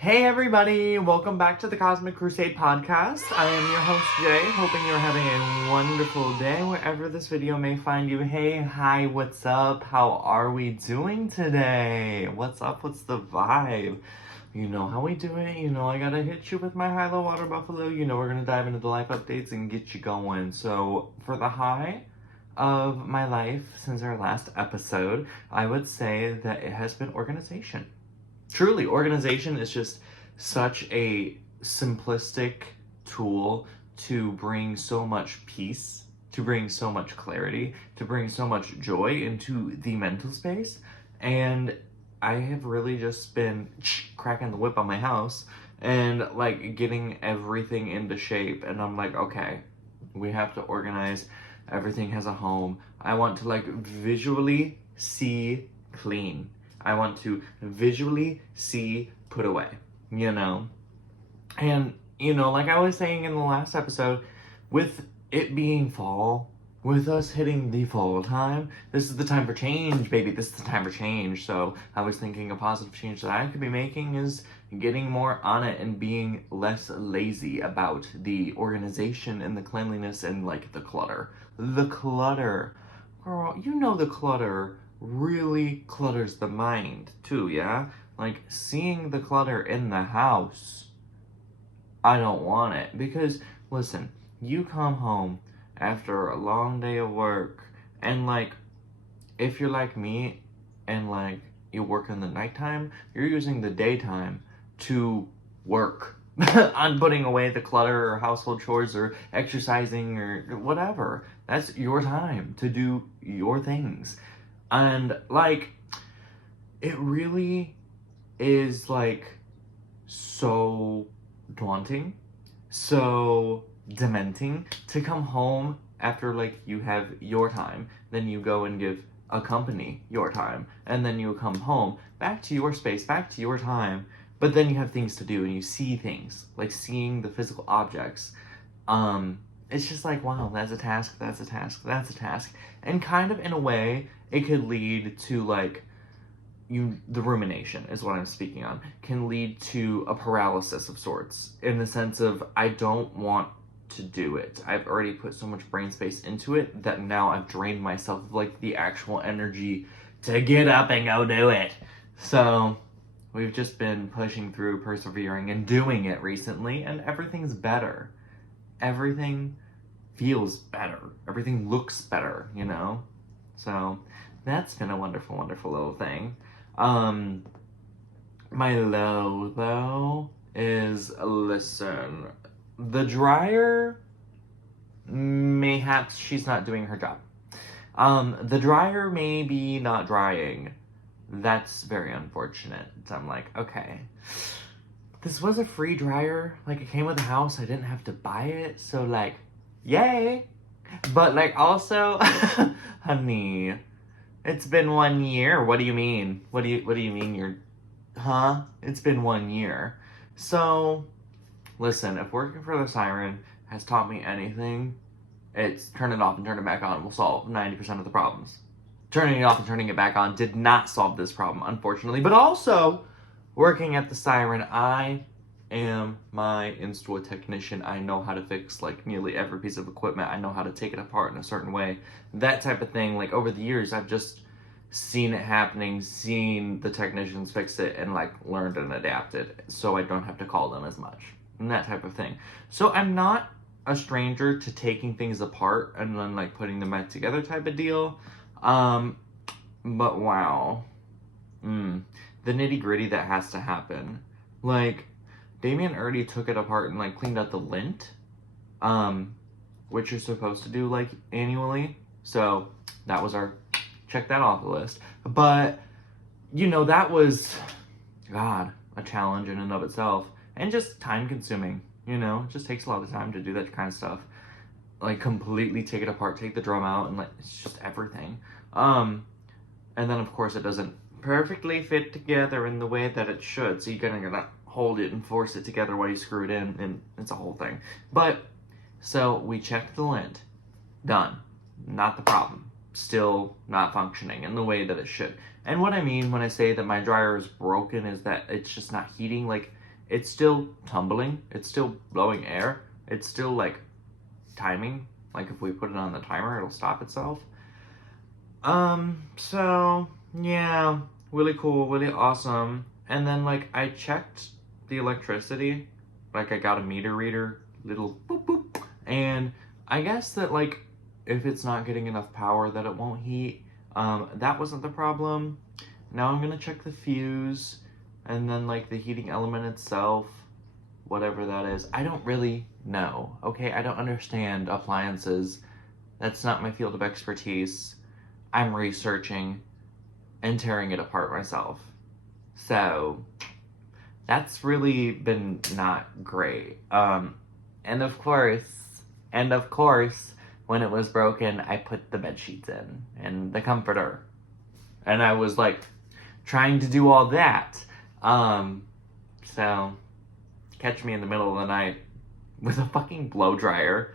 Hey everybody, welcome back to the Cosmic Crusade podcast. I am your host Jay, hoping you're having a wonderful day wherever this video may find you. Hey, hi, what's up? How are we doing today? What's up? What's the vibe? You know how we do it. You know I gotta hit you with my high-low water buffalo. You know we're gonna dive into the life updates and get you going. So for the high of my life since our last episode, I would say that it has been organization. Truly, organization is just such a simplistic tool to bring so much peace, to bring so much clarity, to bring so much joy into the mental space. And I have really just been cracking the whip on my house and like getting everything into shape. And I'm like, okay, we have to organize. Everything has a home. I want to like visually see clean. I want to visually see put away, you know? And, you know, like I was saying in the last episode, with it being fall, with us hitting the fall time, this is the time for change, baby. This is the time for change. So I was thinking a positive change that I could be making is getting more on it and being less lazy about the organization and the cleanliness and like the clutter. The clutter. Girl, you know the clutter really clutters the mind too, yeah? Like seeing the clutter in the house, I don't want it. Because listen, you come home after a long day of work and like if you're like me and like you work in the nighttime, you're using the daytime to work on putting away the clutter or household chores or exercising or whatever. That's your time to do your things. And like it really is like so daunting, so dementing to come home after like you have your time, then you go and give a company your time, and then you come home back to your space, back to your time, but then you have things to do and you see things, like seeing the physical objects. It's just like, wow, that's a task, that's a task, that's a task. And kind of in a way, it could lead to like, the rumination is what I'm speaking on, can lead to a paralysis of sorts, in the sense of, I don't want to do it. I've already put so much brain space into it that now I've drained myself of like the actual energy to get up and go do it. So we've just been pushing through, persevering, and doing it recently, and everything's better. Everything feels better. Everything looks better, you know? So that's been a wonderful, wonderful little thing. My low, though, is, listen, the dryer, mayhaps she's not doing her job. The dryer may be not drying. That's very unfortunate. I'm like, okay, this was a free dryer. Like, it came with the house. I didn't have to buy it. So, like, yay. But, like, also, honey, it's been 1 year. What do you mean? What do you mean huh? It's been 1 year. So, listen, if working for the siren has taught me anything, it's turn it off and turn it back on will solve 90% of the problems. Turning it off and turning it back on did not solve this problem, unfortunately. But also, working at the siren, I am my install technician. I know how to fix like nearly every piece of equipment. I know how to take it apart in a certain way. That type of thing. Like over the years, I've just seen it happening, seen the technicians fix it, and like learned and adapted, so I don't have to call them as much. And that type of thing. So I'm not a stranger to taking things apart and then like putting them back together type of deal. But wow. The nitty-gritty that has to happen. Like, Damien already took it apart and like cleaned out the lint, which you're supposed to do like annually. So that was our check that off the list. But you know, that was a challenge in and of itself, and just time consuming. You know, it just takes a lot of time to do that kind of stuff. Like completely take it apart, take the drum out, and like it's just everything. And then of course it doesn't perfectly fit together in the way that it should, so you're gonna hold it and force it together while you screw it in, and it's a whole thing. But so we checked the lint, done, not the problem, still not functioning in the way that it should. And what I mean when I say that my dryer is broken is that it's just not heating. Like it's still tumbling, it's still blowing air, it's still like timing, like if we put it on the timer it'll stop itself. So yeah, really cool, really awesome. And then like I checked the electricity, like I got a meter reader, little boop boop, and I guess that like if it's not getting enough power that it won't heat. That wasn't the problem. Now I'm gonna check the fuse, and then like the heating element itself, whatever that is. I don't really know, okay? I don't understand appliances. That's not my field of expertise. I'm researching and tearing it apart myself. So that's really been not great. And of course, when it was broken, I put the bed sheets in and the comforter. And I was like trying to do all that. So catch me in the middle of the night with a fucking blow dryer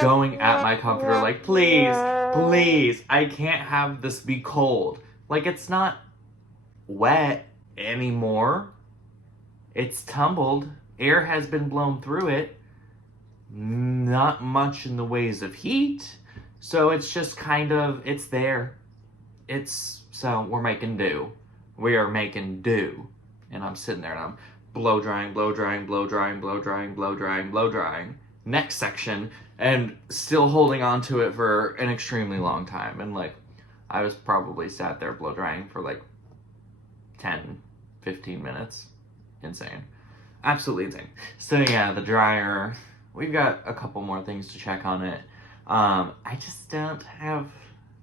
going at my comforter like, please, I can't have this be cold. Like, it's not wet anymore. It's tumbled. Air has been blown through it. Not much in the ways of heat. So it's just kind of, it's there. So we're making do. We are making do. And I'm sitting there and I'm blow drying. Next section, and still holding on to it for an extremely long time. And like, I was probably sat there blow drying for like 10, 15 minutes. Insane. Absolutely insane. So yeah, the dryer, we've got a couple more things to check on it. I just don't have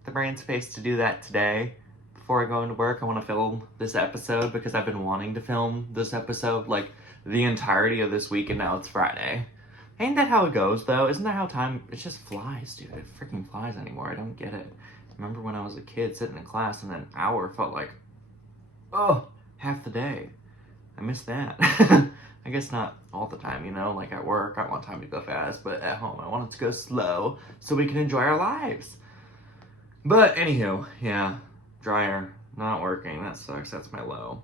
the brain space to do that today. Before I go into work, I want to film this episode because I've been wanting to film this episode like the entirety of this week, and now it's Friday. Ain't that how it goes, though? Isn't that how time, it just flies, dude. It freaking flies anymore. I don't get it. Remember when I was a kid sitting in class and an hour felt like, oh, half the day. I miss that. I guess not all the time, you know? Like at work, I want time to go fast, but at home, I want it to go slow so we can enjoy our lives. But anywho, yeah, dryer not working. That sucks. That's my low.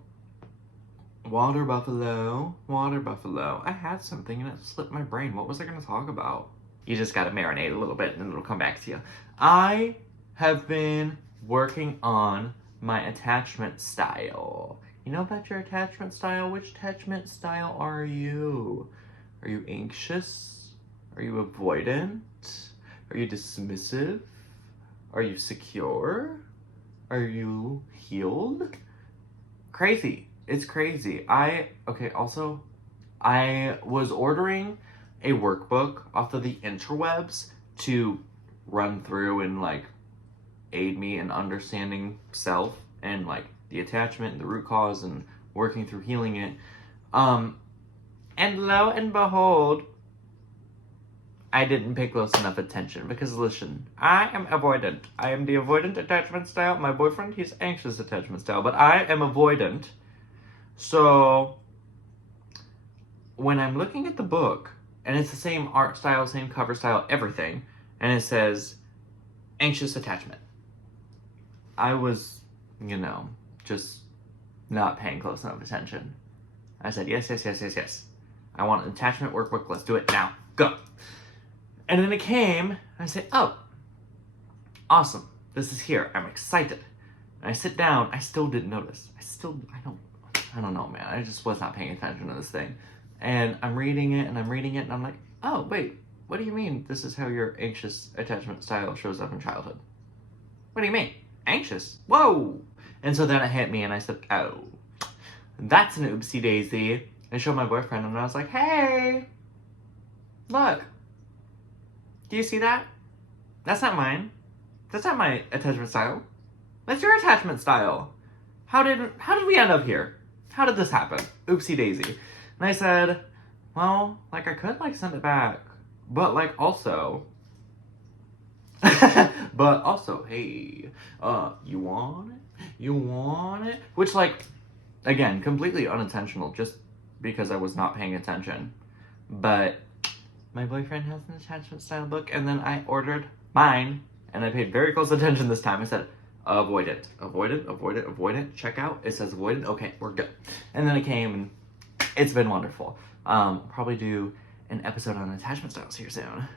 Water buffalo. I had something and it slipped my brain. What was I going to talk about? You just got to marinate a little bit and then it'll come back to you. I have been working on my attachment style. You know about your attachment style? Which attachment style are you? Are you anxious? Are you avoidant? Are you dismissive? Are you secure? Are you healed? Crazy. It's crazy. Also, I was ordering a workbook off of the interwebs to run through and like aid me in understanding self and like the attachment and the root cause and working through healing it. And lo and behold, I didn't pay close enough attention because listen, I am avoidant. I am the avoidant attachment style. My boyfriend, he's anxious attachment style, but I am avoidant. So when I'm looking at the book and it's the same art style, same cover style, everything, and it says anxious attachment, I was, just not paying close enough attention. I said, yes. I want an attachment workbook. Let's do it now. Go. And then it came, and I said, oh, awesome. This is here. I'm excited. And I sit down. I still didn't notice. I don't know, man. I just was not paying attention to this thing. And I'm reading it, and I'm like, oh, wait. What do you mean this is how your anxious attachment style shows up in childhood? What do you mean? Anxious? Whoa! And so then it hit me, and I said, oh, that's an oopsie daisy. I showed my boyfriend, and I was like, hey, look. Do you see that? That's not mine. That's not my attachment style. That's your attachment style. How did we end up here? How did this happen? Oopsie daisy. And I said, well, like I could like send it back, but like also, hey, you want it? Which like, again, completely unintentional, just because I was not paying attention. But my boyfriend has an attachment style book, and then I ordered mine, and I paid very close attention this time. I said, avoid it, check out, it says avoidant, okay, we're good. And then it came, and it's been wonderful. Probably do an episode on attachment styles here soon.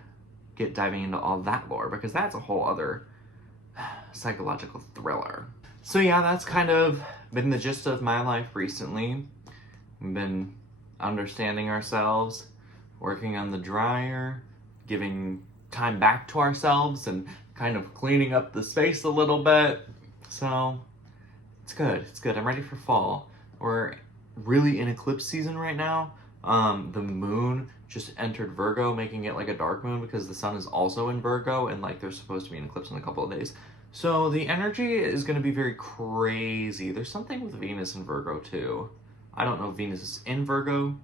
Get diving into all that lore, because that's a whole other psychological thriller. So yeah, that's kind of been the gist of my life recently. We've been understanding ourselves, working on the dryer, giving time back to ourselves, and kind of cleaning up the space a little bit. So it's good. It's good. I'm ready for fall. We're really in eclipse season right now. The moon just entered Virgo, making it like a dark moon because the sun is also in Virgo, and like there's supposed to be an eclipse in a couple of days. So the energy is going to be very crazy. There's something with Venus in Virgo too. I don't know if Venus is in Virgo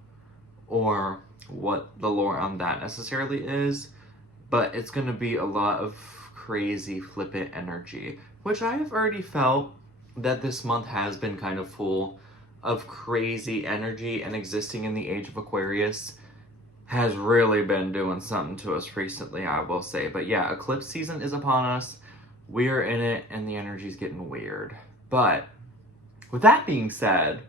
or what the lore on that necessarily is, but it's going to be a lot of crazy flippant energy, which I have already felt that this month has been kind of full of crazy energy, and existing in the age of Aquarius has really been doing something to us recently, I will say. But yeah, eclipse season is upon us. We're in it, and the energy's getting weird. But with that being said,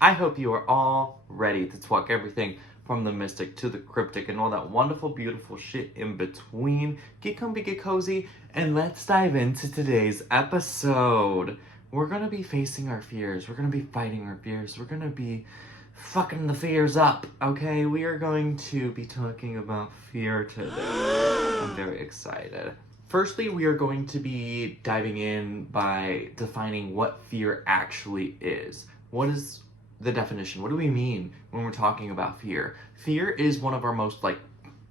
I hope you are all ready to talk everything from the mystic to the cryptic and all that wonderful, beautiful shit in between. Get comfy, get cozy, and let's dive into today's episode. We're gonna be facing our fears. We're gonna be fighting our fears. We're gonna be fucking the fears up, okay? We are going to be talking about fear today. I'm very excited. Firstly, we are going to be diving in by defining what fear actually is. What is the definition? What do we mean when we're talking about fear? Fear is one of our most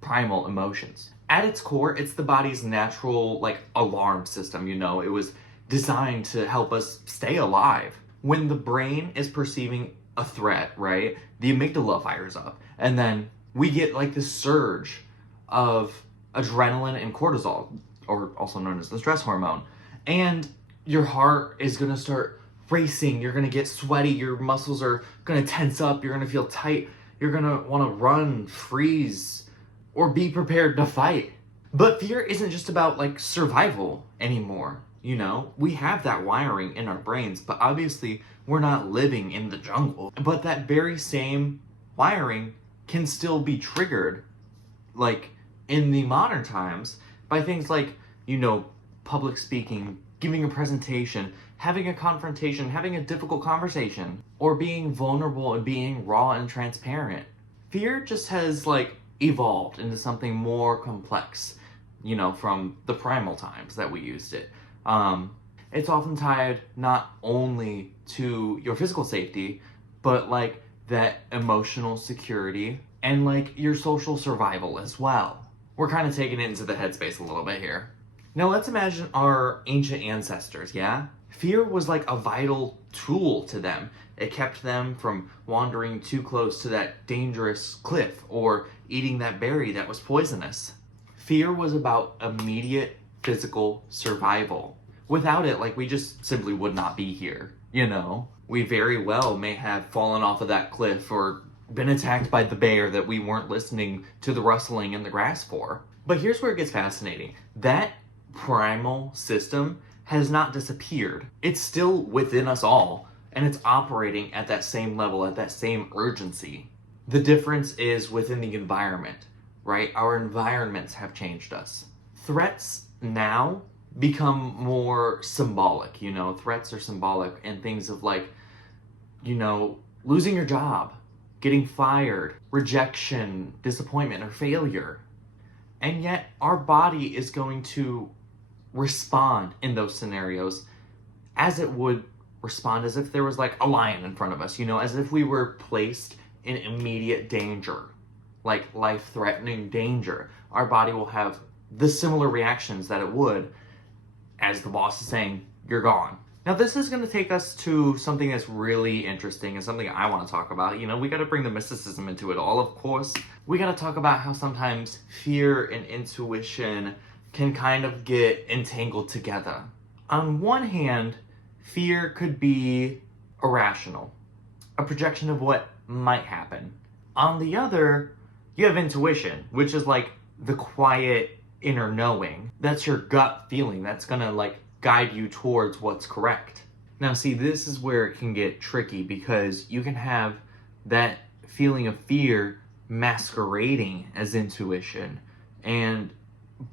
primal emotions. At its core, it's the body's natural alarm system, you know. It was designed to help us stay alive. When the brain is perceiving a threat, right, the amygdala fires up, and then we get this surge of adrenaline and cortisol, or also known as the stress hormone, and your heart is gonna start racing, you're gonna get sweaty, your muscles are gonna tense up, you're gonna feel tight, you're gonna wanna run, freeze, or be prepared to fight. But fear isn't just about survival anymore. You know, we have that wiring in our brains, but obviously we're not living in the jungle. But that very same wiring can still be triggered, in the modern times, by things like, public speaking, giving a presentation, having a confrontation, having a difficult conversation, or being vulnerable and being raw and transparent. Fear just has, evolved into something more complex, from the primal times that we used it. It's often tied not only to your physical safety, but that emotional security and your social survival as well. We're kind of taking it into the headspace a little bit here. Now let's imagine our ancient ancestors, yeah? Fear was a vital tool to them. It kept them from wandering too close to that dangerous cliff or eating that berry that was poisonous. Fear was about immediate physical survival. Without it, we just simply would not be here, We very well may have fallen off of that cliff or been attacked by the bear that we weren't listening to the rustling in the grass for. But here's where it gets fascinating. That primal system has not disappeared. It's still within us all, and it's operating at that same level, at that same urgency. The difference is within the environment, right? Our environments have changed us. Threats now become more symbolic, threats are symbolic, and things of losing your job, getting fired, rejection, disappointment, or failure. And yet our body is going to respond in those scenarios as it would respond as if there was a lion in front of us, as if we were placed in immediate danger, life-threatening danger. Our body will have the similar reactions that it would as the boss is saying, you're gone. Now this is going to take us to something that's really interesting and something I want to talk about. We got to bring the mysticism into it all, of course. We got to talk about how sometimes fear and intuition can kind of get entangled together. On one hand, fear could be irrational, a projection of what might happen. On the other, you have intuition, which is the quiet inner knowing. That's your gut feeling. That's gonna guide you towards what's correct. Now see, this is where it can get tricky, because you can have that feeling of fear masquerading as intuition. And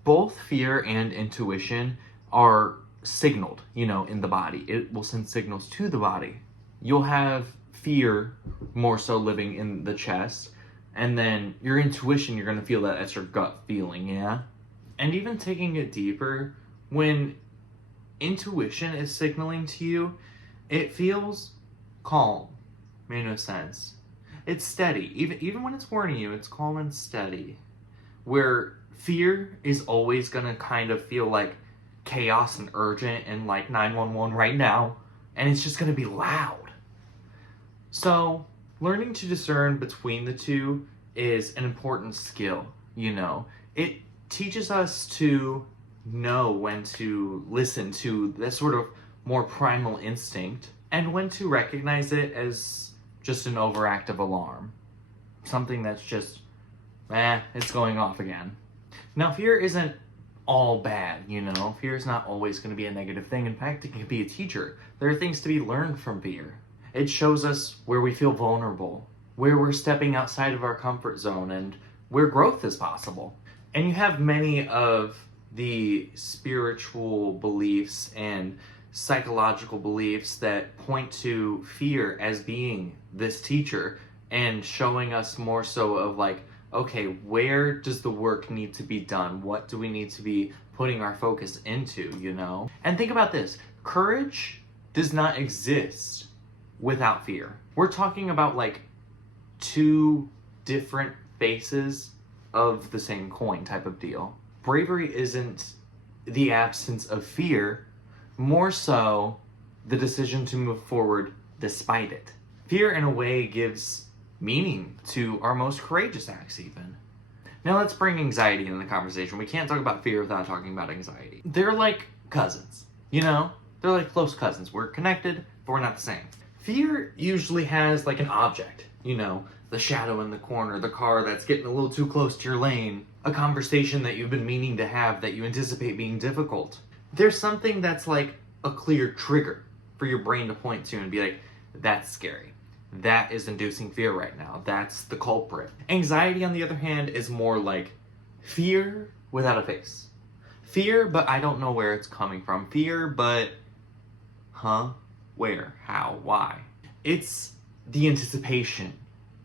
both fear and intuition are signaled, in the body. It will send signals to the body. You'll have fear more so living in the chest, and then your intuition, you're going to feel that as your gut feeling, yeah? And even taking it deeper, when intuition is signaling to you, it feels calm. Made no sense. It's steady. Even when it's warning you, it's calm and steady. Where fear is always going to kind of feel like chaos and urgent and like 911 right now, and it's just going to be loud. So learning to discern between the two is an important skill. It teaches us to know when to listen to this sort of more primal instinct and when to recognize it as just an overactive alarm, something that's just it's going off again. Now, fear isn't all bad, Fear is not always going to be a negative thing. In fact, it can be a teacher. There are things to be learned from fear. It shows us where we feel vulnerable, where we're stepping outside of our comfort zone, and where growth is possible. And you have many of the spiritual beliefs and psychological beliefs that point to fear as being this teacher and showing us more so of like, okay, where does the work need to be done? What do we need to be putting our focus into, And think about this. Courage does not exist without fear. We're talking about like two different faces of the same coin type of deal. Bravery isn't the absence of fear, more so the decision to move forward despite it. Fear, in a way, gives meaning to our most courageous acts, even. Now let's bring anxiety into the conversation. We can't talk about fear without talking about anxiety. They're like cousins, They're like close cousins. We're connected, but we're not the same. Fear usually has like an object, the shadow in the corner, the car that's getting a little too close to your lane, a conversation that you've been meaning to have that you anticipate being difficult. There's something that's like a clear trigger for your brain to point to and be like, that's scary. That is inducing fear right now. That's the culprit. Anxiety, on the other hand, is more like fear without a face. Fear, but I don't know where it's coming from. Fear, but where, how, why? It's the anticipation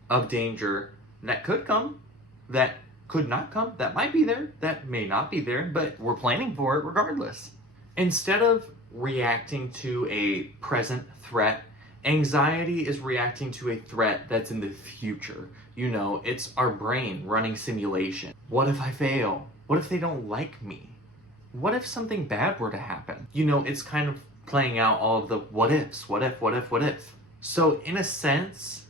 of danger that could come, that could not come, that might be there, that may not be there, but we're planning for it regardless. Instead of reacting to a present threat, anxiety is reacting to a threat that's in the future. It's our brain running simulation. What if I fail? What if they don't like me? What if something bad were to happen? It's kind of playing out all of the what ifs, what if. So in a sense,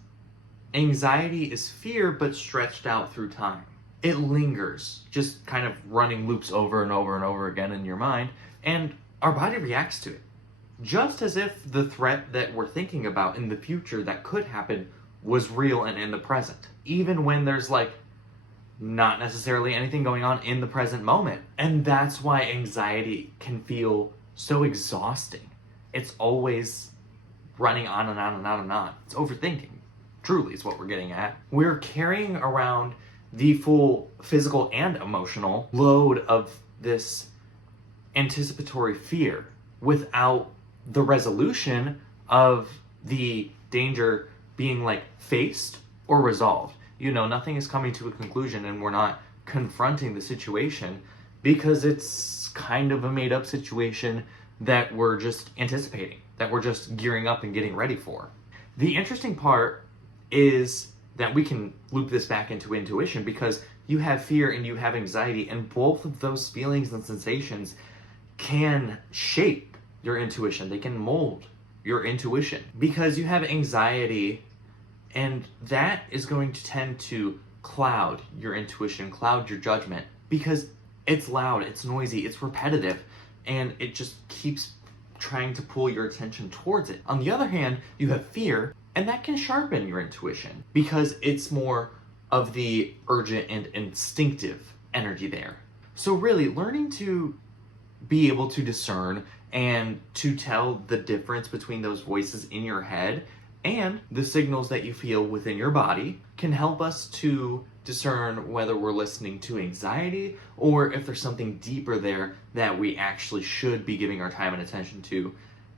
anxiety is fear, but stretched out through time. It lingers, just kind of running loops over and over and over again in your mind, and our body reacts to it. Just as if the threat that we're thinking about in the future that could happen was real and in the present. Even when there's like not necessarily anything going on in the present moment. And that's why anxiety can feel so exhausting. It's always running on and on and on and on. It's overthinking, truly, is what we're getting at. We're carrying around the full physical and emotional load of this anticipatory fear without the resolution of the danger being like faced or resolved. Nothing is coming to a conclusion and we're not confronting the situation because it's kind of a made up situation that we're just anticipating, that we're just gearing up and getting ready for. The interesting part is that we can loop this back into intuition because you have fear and you have anxiety, and both of those feelings and sensations can shape your intuition. They can mold your intuition because you have anxiety, and that is going to tend to cloud your intuition, cloud your judgment, because it's loud, it's noisy, it's repetitive, and it just keeps trying to pull your attention towards it. On the other hand, you have fear, and that can sharpen your intuition because it's more of the urgent and instinctive energy there. So really, learning to be able to discern and to tell the difference between those voices in your head And the signals that you feel within your body can help us to discern whether we're listening to anxiety or if there's something deeper there that we actually should be giving our time and attention to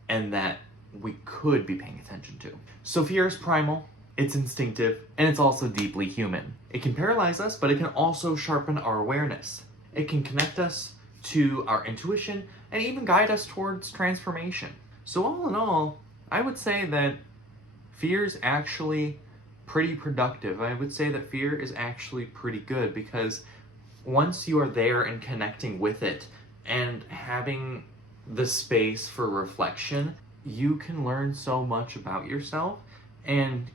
and that we could be paying attention to. So fear is primal, it's instinctive, and it's also deeply human. It can paralyze us, but it can also sharpen our awareness. It can connect us to our intuition and even guide us towards transformation. So all in all, I would say that fear is actually pretty productive. I would say that fear is actually pretty good because once you are there and connecting with it and having the space for reflection, you can learn so much about yourself. And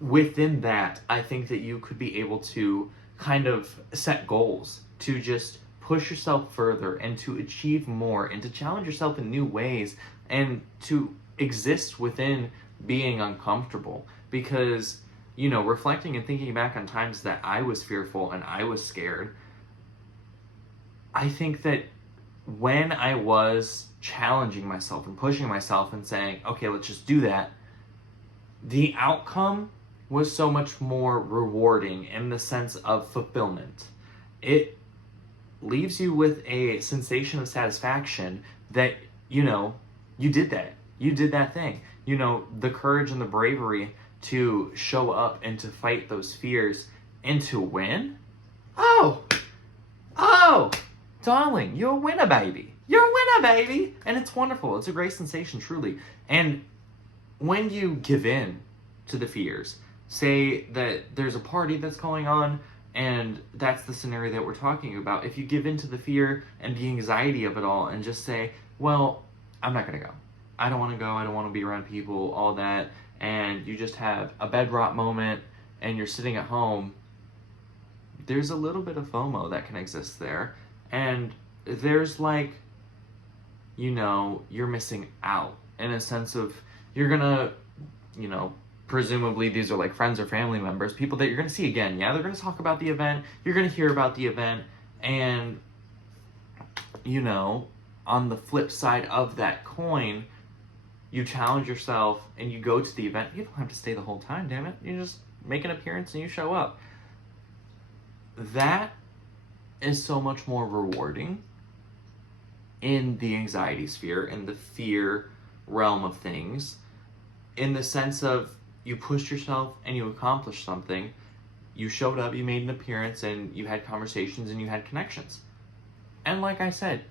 within that, I think that you could be able to kind of set goals to just push yourself further and to achieve more and to challenge yourself in new ways and to exist within being uncomfortable. Because, you know, reflecting and thinking back on times that I was fearful and I was scared, I think that when I was challenging myself and pushing myself and saying, okay, let's just do that, the outcome was so much more rewarding in the sense of fulfillment. It leaves you with a sensation of satisfaction that, you know, you did that. You did that thing. You know, the courage and the bravery to show up and to fight those fears and to win. Oh, darling, you're a winner, baby. You're a winner, baby. And it's wonderful. It's a great sensation, truly. And when you give in to the fears, say that there's a party that's going on and that's the scenario that we're talking about. If you give in to the fear and the anxiety of it all and just say, well, I'm not going to go. I don't want to go. I don't want to be around people, all that. And you just have a bed rot moment and you're sitting at home, there's a little bit of FOMO that can exist there. And there's like, you know, you're missing out in a sense of you're going to, you know, presumably these are like friends or family members, people that you're going to see again. Yeah, they're going to talk about the event. You're going to hear about the event. And, you know, on the flip side of that coin, you challenge yourself and you go to the event. You don't have to stay the whole time, damn it. You just make an appearance and you show up. That is so much more rewarding in the anxiety sphere, in the fear realm of things, in the sense of you pushed yourself and you accomplished something. You showed up, you made an appearance, and you had conversations and you had connections. And like I said,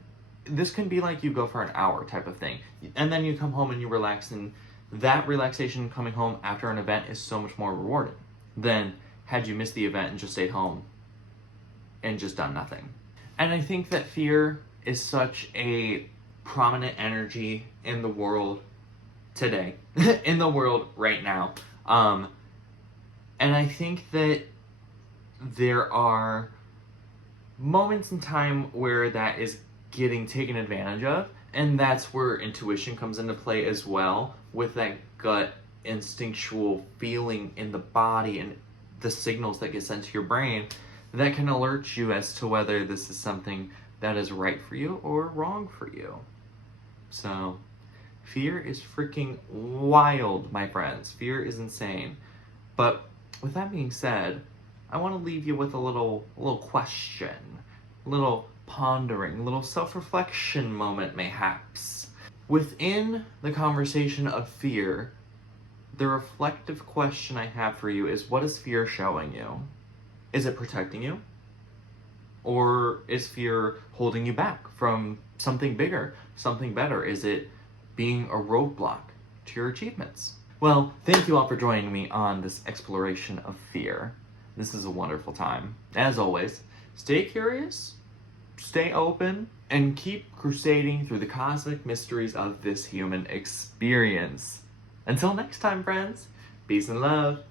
this can be like you go for an hour type of thing. And then you come home and you relax, and that relaxation coming home after an event is so much more rewarding than had you missed the event and just stayed home and just done nothing. And I think that fear is such a prominent energy in the world today, in the world right now. And I think that there are moments in time where that is getting taken advantage of, and that's where intuition comes into play as well, with that gut instinctual feeling in the body and the signals that get sent to your brain that can alert you as to whether this is something that is right for you or wrong for you. So fear is freaking wild, my friends. Fear is insane. But with that being said, I want to leave you with a little question, a little pondering, a little self-reflection moment, mayhaps. Within the conversation of fear, the reflective question I have for you is, what is fear showing you? Is it protecting you? Or is fear holding you back from something bigger, something better? Is it being a roadblock to your achievements? Well, thank you all for joining me on this exploration of fear. This is a wonderful time. As always, stay curious, stay open, and keep crusading through the cosmic mysteries of this human experience. Until next time, friends, peace and love.